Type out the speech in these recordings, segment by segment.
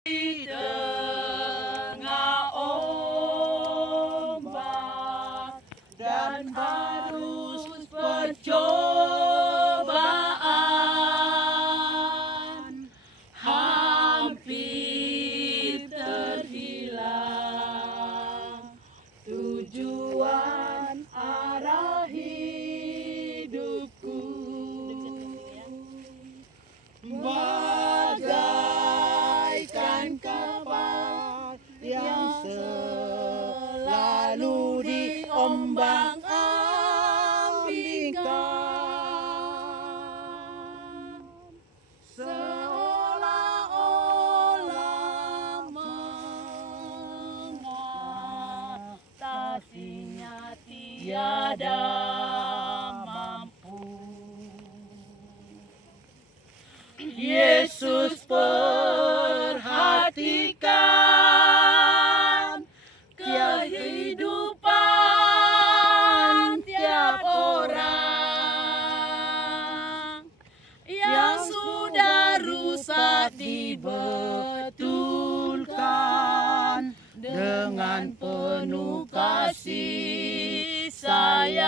Di tengah ombak dan harus percobaan, hampir terhilang tujuan arah hidupku. Bagaikan kapal yang selalu diombang-ambingkan, seolah-olah mengatasinya tiada mampu. Yesus, perhatikan kehidupan tiap orang yang sudah rusak, dibetulkan dengan penuh kasih sayang.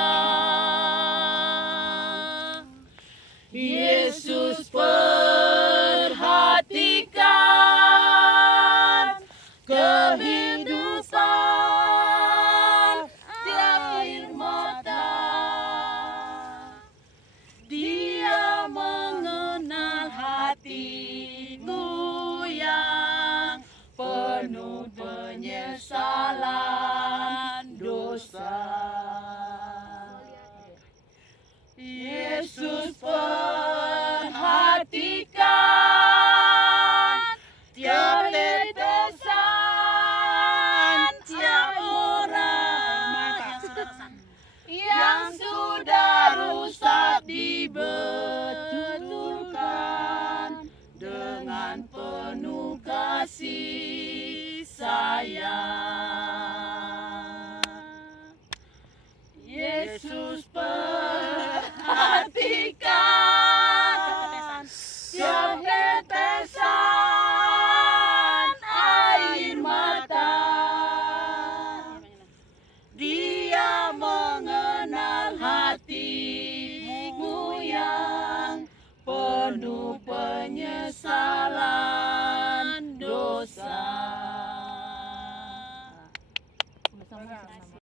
Yesus, perhatikan kehidupan tiap air mata. Dia mengenal hatimu yang penuh penyesalan dosa. Yesus, perhatikan tiap tetesan tiap orang yang sudah rusak, dibetulkan dengan penuh kasih sayang. Yesus, perhatikan tiap tetesan air mata. Dia mengenal hatimu yang penuh penyesalan